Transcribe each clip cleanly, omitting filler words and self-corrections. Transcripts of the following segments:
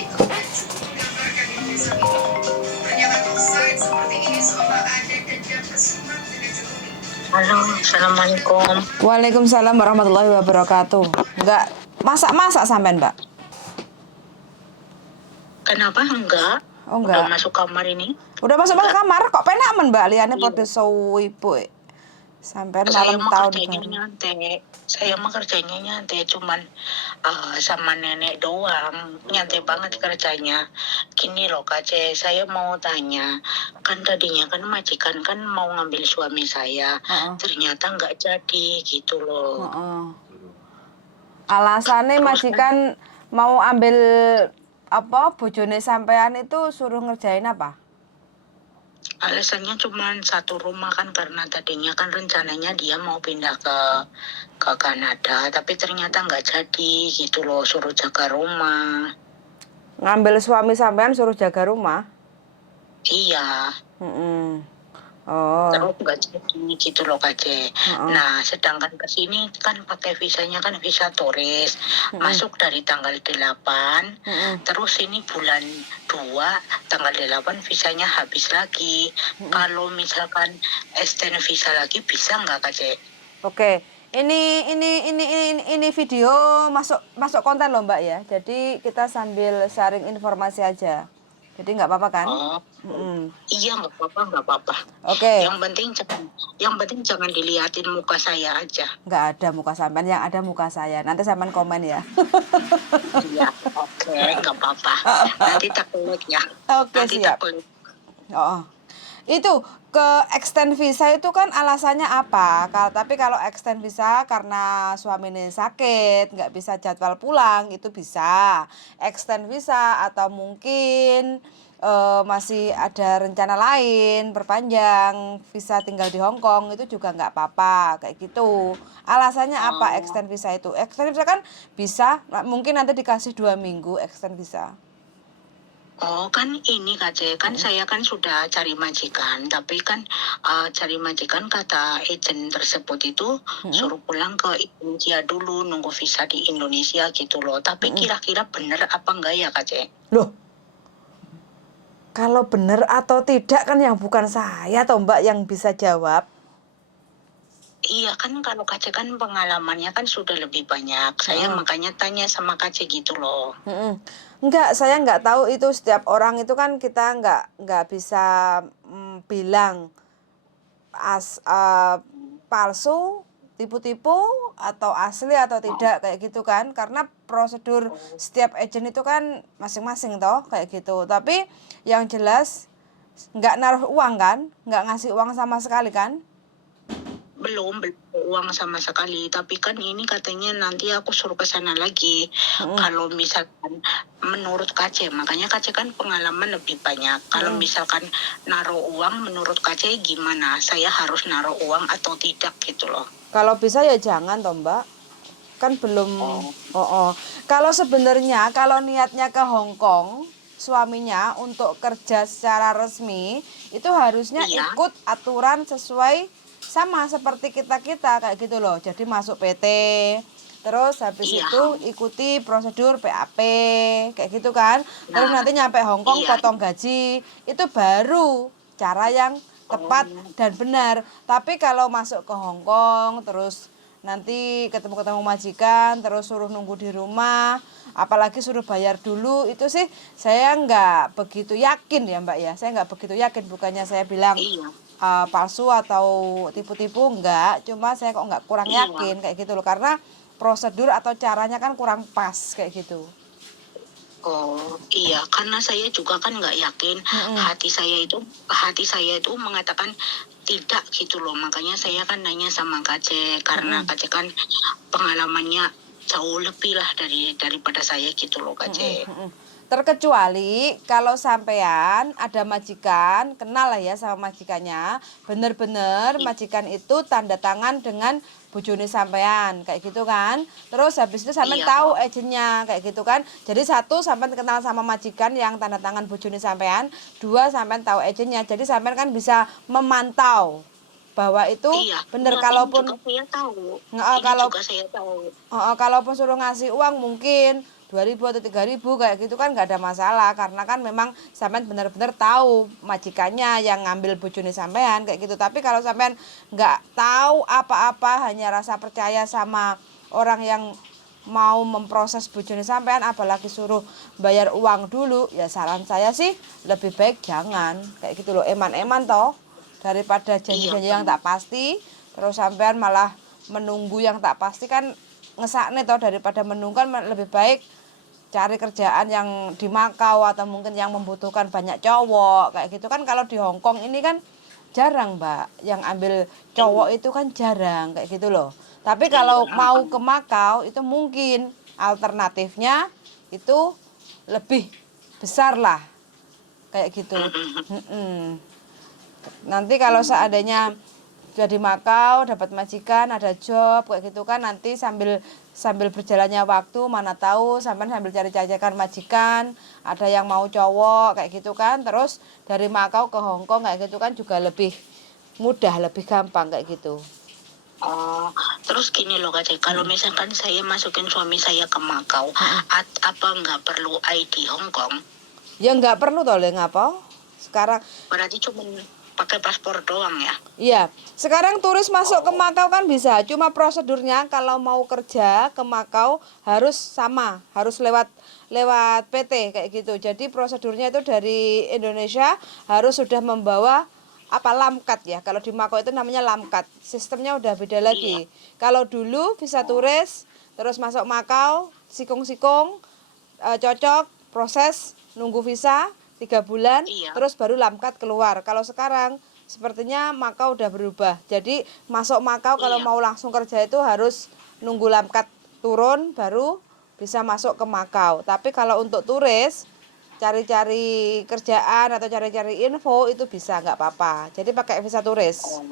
Halo, assalamualaikum. Waalaikumsalam warahmatullahi wabarakatuh. Enggak masak-masak sampean, Mbak? Kenapa enggak? Oh, Udah enggak. masuk kamar ini? Udah masuk Enggak. kamar kok penak men, Mbak? Liane Iya. podo suwi, Bu. Sampean Saya malam mah tahun kerjanya baru. nyantai. Saya mah kerjanya nyantai, cuman sama nenek doang. Nyantai banget kerjanya. Gini loh Kak Ce, saya mau tanya. Kan tadinya kan majikan kan mau ngambil suami saya. Heeh. Ternyata nggak jadi gitu loh. Heeh. Alasannya Terus majikan mau ambil apa bojone sampean itu suruh ngerjain apa? alasannya cuma satu rumah kan, karena tadinya kan rencananya dia mau pindah ke Kanada, tapi ternyata nggak jadi gitu loh, suruh jaga rumah. Ngambil suami sampean suruh jaga rumah? Iya, Mm-mm. Oh. terus nggak jadi gitu loh Kak Ce. Heeh. Nah, sedangkan ke sini kan pakai visanya kan visa turis, masuk dari tanggal 8, Mm-mm. terus ini bulan 2 tanggal 8 visanya habis lagi. Kalau misalkan extend visa lagi bisa nggak Kak Ce? Oke, ini video masuk konten loh Mbak ya. Jadi kita sambil sharing informasi aja. Jadi nggak apa-apa kan? Oh, Mm-mm. iya nggak apa-apa, nggak apa-apa. Oke, Yang penting jangan diliatin muka saya aja. nggak ada muka sampean, yang ada muka saya. Nanti sampean komen ya. Iya, oke, nggak apa-apa. Nanti tak kulik ya. Oke, Nanti siap. tak kulik. Oh, itu ke extend visa itu kan alasannya apa? Tapi kalau extend visa karena suaminya sakit, nggak bisa jadwal pulang, itu bisa extend visa. Atau mungkin masih ada rencana lain perpanjang visa tinggal di Hong Kong, itu juga nggak apa-apa kayak gitu. Alasannya apa extend visa itu? Extend visa kan bisa mungkin nanti dikasih 2 minggu extend visa. Oh kan ini Kak Ce, kan saya kan sudah cari majikan, tapi kan cari majikan kata agent tersebut itu suruh pulang ke Indonesia dulu, nunggu visa di Indonesia gitu loh. Tapi kira-kira bener apa enggak ya Kak Ce? Loh, kalau benar atau tidak kan yang bukan saya toh Mbak yang bisa jawab. Iya kan, kalau Kak Ce kan pengalamannya kan sudah lebih banyak. Saya makanya tanya sama Kak Ce gitu loh. Enggak, saya nggak tahu itu setiap orang itu kan kita nggak bisa bilang palsu, tipu-tipu atau asli atau tidak kayak gitu kan, karena prosedur setiap agent itu kan masing-masing toh kayak gitu. Tapi yang jelas nggak naruh uang kan, nggak ngasih uang sama sekali kan. Belum uang sama sekali, tapi kan ini katanya nanti aku suruh ke sana lagi. Kalau misalkan menurut Kak Ce, makanya Kak Ce kan pengalaman lebih banyak. Kalau misalkan naruh uang menurut Kak Ce gimana? Saya harus naruh uang atau tidak gitu loh. Kalau bisa ya jangan toh Mbak, kan belum. Kalau sebenarnya kalau niatnya ke Hong Kong suaminya untuk kerja secara resmi, itu harusnya Iya. ikut aturan sesuai sama seperti kita kayak gitu loh. Jadi masuk PT, terus habis Iya. itu ikuti prosedur PAP kayak gitu kan. Terus Nah, nanti nyampe Hong Kong iya. potong gaji, itu baru cara yang tepat dan benar. Tapi kalau masuk ke Hong Kong terus nanti ketemu majikan terus suruh nunggu di rumah, apalagi suruh bayar dulu, itu sih saya nggak begitu yakin ya Mbak ya. Saya nggak begitu yakin, bukannya saya bilang Iya. palsu atau tipu-tipu, enggak, cuma saya kok nggak kurang Iya. yakin kayak gitu loh, karena prosedur atau caranya kan kurang pas kayak gitu. Oh iya, karena saya juga kan nggak yakin. Hati saya itu mengatakan tidak gitu loh. Makanya saya kan nanya sama Kak Ce, karena Kak Ce kan pengalamannya jauh lebih lah daripada saya gitu loh Kak Ce. Terkecuali kalau sampean ada majikan, kenal lah ya sama majikannya, bener-bener majikan itu tanda tangan dengan bojone sampean kayak gitu kan. Terus habis itu sampean Iya. tahu agennya kayak gitu kan. Jadi satu, sampean kenal sama majikan yang tanda tangan bojone sampean, dua, sampean tahu agennya. Jadi sampean kan bisa memantau bahwa itu Iya. bener. Ini Kalaupun juga saya tahu. kalau Juga saya tahu. kalaupun suruh ngasih uang mungkin 2.000 atau 3.000 kayak gitu kan nggak ada masalah, karena kan memang sampean benar-benar tahu majikannya yang ngambil bojone sampean kayak gitu. Tapi kalau sampean nggak tahu apa-apa, hanya rasa percaya sama orang yang mau memproses bojone sampean, apalagi suruh bayar uang dulu, ya saran saya sih lebih baik jangan kayak gitu loh. Eman-eman toh, daripada Iya janji-janji yang benar. tak pasti terus sampean malah menunggu yang tak pasti kan ngesakne toh. Daripada menunggu kan lebih baik cari kerjaan yang di Makau atau mungkin yang membutuhkan banyak cowok kayak gitu kan. Kalau di Hong Kong ini kan jarang Mbak, yang ambil cowok Iya, itu kan jarang kayak gitu loh. Tapi iya, kalau mau ke Makau itu mungkin alternatifnya itu lebih besar lah kayak gitu. Mm-mm. Nanti kalau seandainya jadi Makau dapat majikan, ada job kayak gitu kan, nanti sambil sambil berjalannya waktu mana tahu sampai sambil cari cacekan majikan, ada yang mau cowok kayak gitu kan. Terus dari Makau ke Hong Kong kayak gitu kan juga lebih mudah, lebih gampang kayak gitu. Oh, terus gini loh Kak Cek, kalau misalkan saya masukin suami saya ke Makau, apa nggak perlu ID Hong Kong? Ya nggak perlu toh le ngapa? Sekarang Berarti cuma pakai paspor doang ya? iya, sekarang turis masuk ke Oh, Makau kan bisa, cuma prosedurnya kalau mau kerja ke Makau harus sama, harus lewat lewat PT kayak gitu. Jadi prosedurnya itu dari Indonesia harus sudah membawa apa lamkat ya. Kalau di Makau itu namanya lamkat. Sistemnya udah beda iya. lagi. Kalau dulu visa Oh, turis terus masuk Makau, sikung-sikung cocok, proses nunggu visa 3 bulan, iya, terus baru lamkat keluar. Kalau sekarang sepertinya Makau udah berubah. Jadi masuk Makau kalau iya. mau langsung kerja itu harus nunggu lamkat turun baru bisa masuk ke Makau. Tapi kalau untuk turis cari-cari kerjaan atau cari-cari info itu bisa nggak apa-apa. Jadi pakai visa turis. Oh,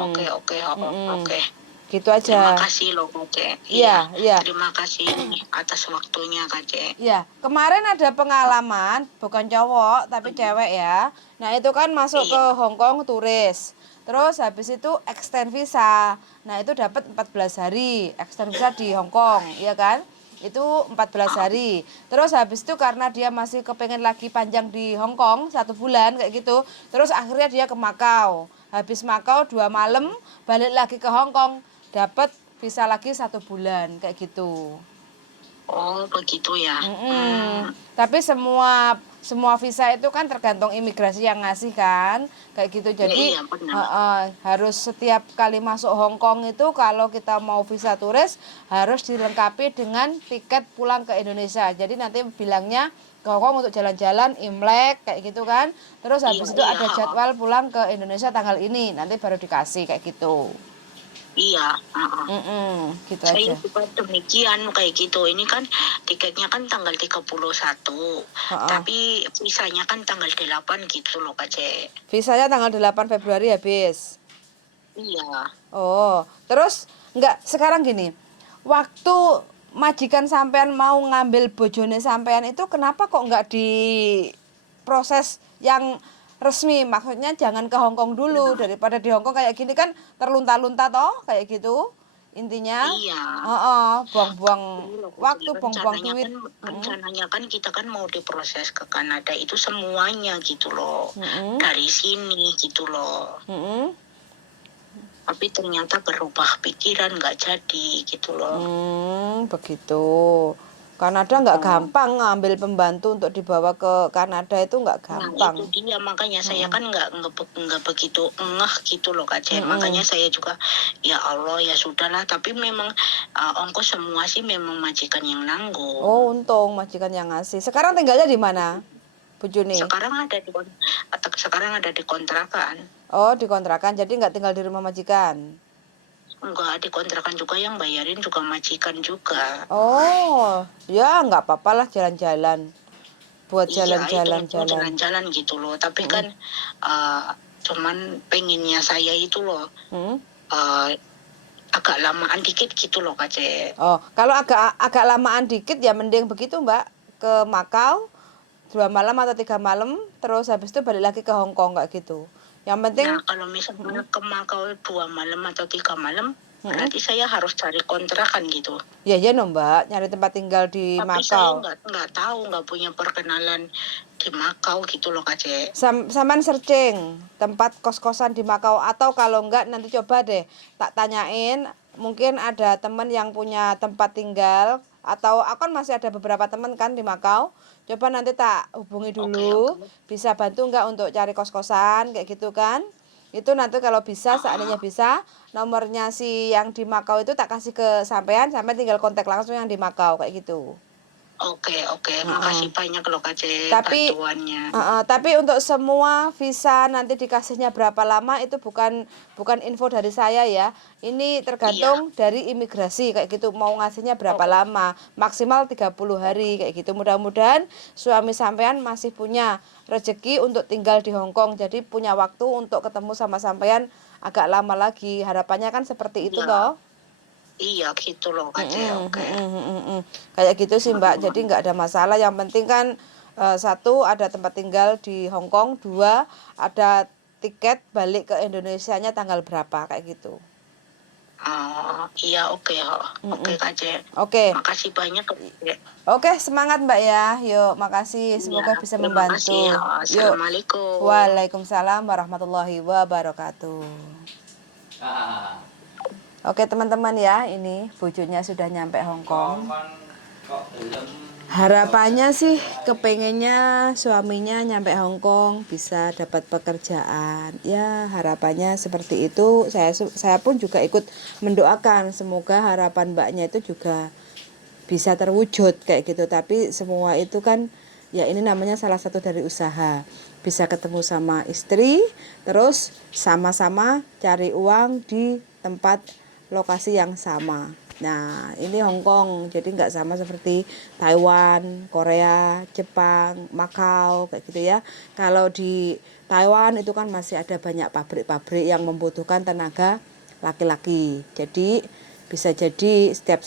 oke, Mm-mm. oke, Mm-mm. oke. Gitu Terima aja. kasih loh Kak Cek. Iya, Iya, iya. terima kasih atas waktunya Kak Cek. Ya, kemarin ada pengalaman, bukan cowok tapi cewek ya. Nah, itu kan masuk ke Iya, Hong Kong turis. Terus habis itu extend visa. Nah, itu dapat 14 hari extend visa di Hong Kong, ya kan? Itu 14 hari. Terus habis itu karena dia masih kepengen lagi panjang di Hong Kong 1 bulan kayak gitu. Terus akhirnya dia ke Makau. Habis Makau 2 malam balik lagi ke Hong Kong, dapat visa lagi 1 bulan kayak gitu. oh begitu ya. Mm-mm. Tapi semua semua visa itu kan tergantung imigrasi yang ngasih kan, kayak gitu. Ya, Jadi iya benar. harus setiap kali masuk Hong Kong itu kalau kita mau visa turis harus dilengkapi dengan tiket pulang ke Indonesia. Jadi nanti bilangnya ke Hong Kong untuk jalan-jalan Imlek kayak gitu kan. Terus Iya, habis itu iya, ada ha, ha. jadwal pulang ke Indonesia tanggal ini, nanti baru dikasih kayak gitu. Iya, ha, ha. Gitu Saya aja. juga demikian kayak gitu. Ini kan tiketnya kan tanggal 31, Heeh. tapi visanya kan tanggal 8 gitu loh Kak Cek. Visanya tanggal 8 Februari habis. Iya. Oh, terus enggak sekarang gini. Waktu majikan sampean mau ngambil bojone sampean itu kenapa kok enggak diproses yang resmi? Maksudnya jangan ke Hong Kong dulu, Nah, daripada di Hong Kong kayak gini kan terlunta-lunta toh kayak gitu. Intinya, iya. buang-buang Ini loh Kak Cek, waktu, buang-buang duit. Mm-mm. rencananya kan kita kan mau diproses ke Kanada itu semuanya gitu loh. Mm-mm. Dari sini gitu loh. Mm-mm. Tapi ternyata berubah pikiran nggak jadi gitu loh. Begitu. Kanada nggak Oh. gampang ngambil pembantu untuk dibawa ke Kanada itu nggak Nah, gampang. itu dia makanya saya Mm-mm. kan nggak begitu ngeh gitu loh Kak Cem. Makanya Mm-mm. saya juga ya Allah ya sudahlah. Tapi memang ongkos semua sih memang majikan yang nanggung. Oh, untung majikan yang ngasih. Sekarang tinggalnya di mana, Bujuni? Sekarang ada di kontrakan. Oh, di kontrakan. Jadi nggak tinggal di rumah majikan. Enggak di kontrakan juga yang bayarin juga majikan juga. Oh, ya nggak apa-apa lah jalan-jalan. Buat Iya itu jalan-jalan mau jalan. jalan-jalan gitu loh. Tapi Mm-mm. kan cuman pengennya saya itu loh. Mm-mm. eh, Agak lamaan dikit gitu loh Kak Cep. Oh, kalau agak agak lamaan dikit ya mending begitu Mbak, ke Makau 2 malam atau 3 malam, terus habis itu balik lagi ke Hong Kong kayak gitu. Yang penting Nah, kalau misalnya ke Makau 2 malam atau 3 malam, Berarti saya harus cari kontrakan gitu. Ya ya no Mbak, nyari tempat tinggal di Tapi saya Makau. nggak tahu, nggak punya perkenalan di Makau gitu loh Kak Ce. Saman searching tempat kos-kosan di Makau, atau kalau enggak nanti coba deh tak tanyain, mungkin ada teman yang punya tempat tinggal, atau aku kan masih ada beberapa teman kan di Makau. Coba nanti tak hubungi dulu, bisa bantu enggak untuk cari kos-kosan kayak gitu kan. Itu nanti kalau bisa, seandainya bisa, nomornya si yang di Makau itu tak kasih ke sampean tinggal kontak langsung yang di Makau kayak gitu. Oke, makasih banyak loh Kak Ce Tapi bantuannya. tapi untuk semua visa nanti dikasihnya berapa lama itu bukan info dari saya ya. Ini tergantung dari imigrasi kayak gitu, mau ngasihnya berapa lama. Maksimal 30 hari kayak gitu. Mudah-mudahan suami sampean masih punya rezeki untuk tinggal di Hong Kong. Jadi punya waktu untuk ketemu sama sampean agak lama lagi. Harapannya kan seperti itu toh. Iya gitu loh Kak Ce. Oke. Kayak gitu sih Mbak, jadi nggak ada masalah. Yang penting kan satu, ada tempat tinggal di Hong Kong. Dua, ada tiket balik ke Indonesianya tanggal berapa kayak gitu. Oh, iya oke Kak Ce. Oke. Makasih banyak Kak Ce. Oke, semangat Mbak ya. Yuk, makasih. Semoga bisa Terima membantu. kasih. Yuk. Assalamualaikum. Waalaikumsalam warahmatullahi wabarakatuh. Oke teman-teman ya, ini bojonya sudah nyampe Hong Kong. Harapannya sih kepengennya suaminya nyampe Hong Kong bisa dapat pekerjaan. Ya harapannya seperti itu. Saya pun juga ikut mendoakan semoga harapan mbaknya itu juga bisa terwujud kayak gitu. Tapi semua itu kan ya ini namanya salah satu dari usaha. Bisa ketemu sama istri, terus sama-sama cari uang di tempat lokasi yang sama. Nah, ini Hong Kong, jadi nggak sama seperti Taiwan, Korea, Jepang, Makau, kayak gitu ya. Kalau di Taiwan itu kan masih ada banyak pabrik-pabrik yang membutuhkan tenaga laki-laki. Jadi bisa jadi setiap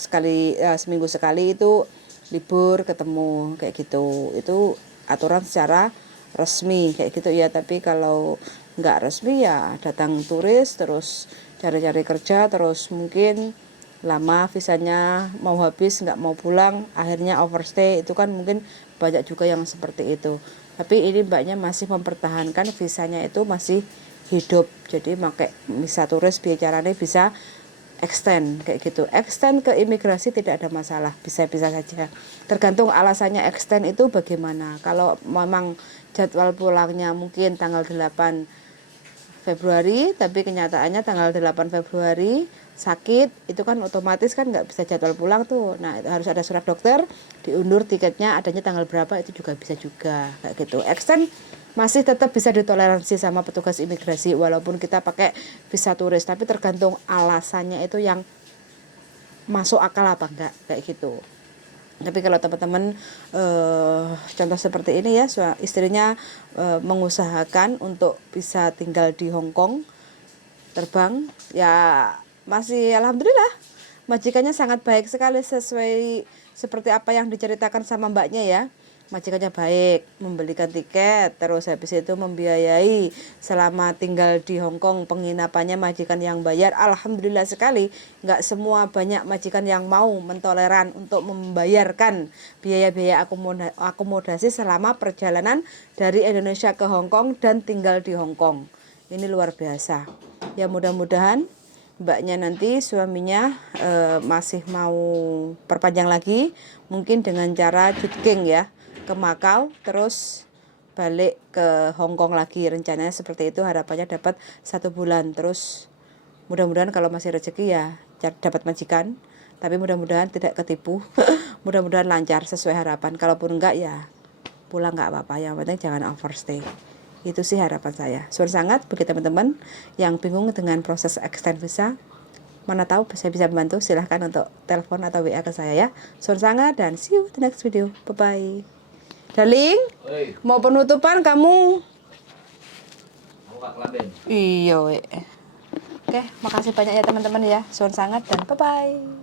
seminggu sekali itu libur ketemu kayak gitu. Itu aturan secara resmi kayak gitu ya. Tapi kalau nggak resmi ya datang turis terus cari-cari kerja, terus mungkin lama visanya mau habis nggak mau pulang, akhirnya overstay. Itu kan mungkin banyak juga yang seperti itu. Tapi ini mbaknya masih mempertahankan visanya itu masih hidup, jadi pakai visa turis bicaranya bisa extend kayak gitu. Extend ke imigrasi tidak ada masalah, bisa-bisa saja. Tergantung alasannya extend itu bagaimana. Kalau memang jadwal pulangnya mungkin tanggal 8 Februari, tapi kenyataannya tanggal 8 Februari sakit, itu kan otomatis kan nggak bisa jadwal pulang tuh. Nah, itu harus ada surat dokter, diundur tiketnya adanya tanggal berapa, itu juga bisa juga kayak gitu. Extend masih tetap bisa ditoleransi sama petugas imigrasi walaupun kita pakai visa turis, tapi tergantung alasannya itu yang masuk akal apa enggak kayak gitu. Tapi kalau teman-teman contoh seperti ini ya, istrinya mengusahakan untuk bisa tinggal di Hong Kong, terbang ya masih alhamdulillah majikannya sangat baik sekali, sesuai seperti apa yang diceritakan sama mbaknya ya. Majikannya baik, membelikan tiket, terus habis itu membiayai selama tinggal di Hong Kong, penginapannya majikan yang bayar. Alhamdulillah sekali, nggak semua banyak majikan yang mau mentoleran untuk membayarkan biaya-biaya akomodasi selama perjalanan dari Indonesia ke Hong Kong dan tinggal di Hong Kong. Ini luar biasa. Ya mudah-mudahan mbaknya nanti suaminya masih mau perpanjang lagi, mungkin dengan cara jutkeng ya, ke Makau terus balik ke Hong Kong lagi, rencananya seperti itu. Harapannya dapat 1 bulan, terus mudah-mudahan kalau masih rezeki ya dapat majikan, tapi mudah-mudahan tidak ketipu. Mudah-mudahan lancar sesuai harapan, kalaupun enggak ya pulang nggak apa-apa, yang penting jangan overstay. Itu sih harapan saya. Suun sangat bagi teman-teman yang bingung dengan proses extend visa, mana tahu saya bisa membantu, silahkan untuk telepon atau WA ke saya ya. Suun sangat dan see you the next video. Bye bye. Darling, mau penutupan kamu? Iya. Oke, makasih banyak ya teman-teman ya. Suun sangat dan bye bye.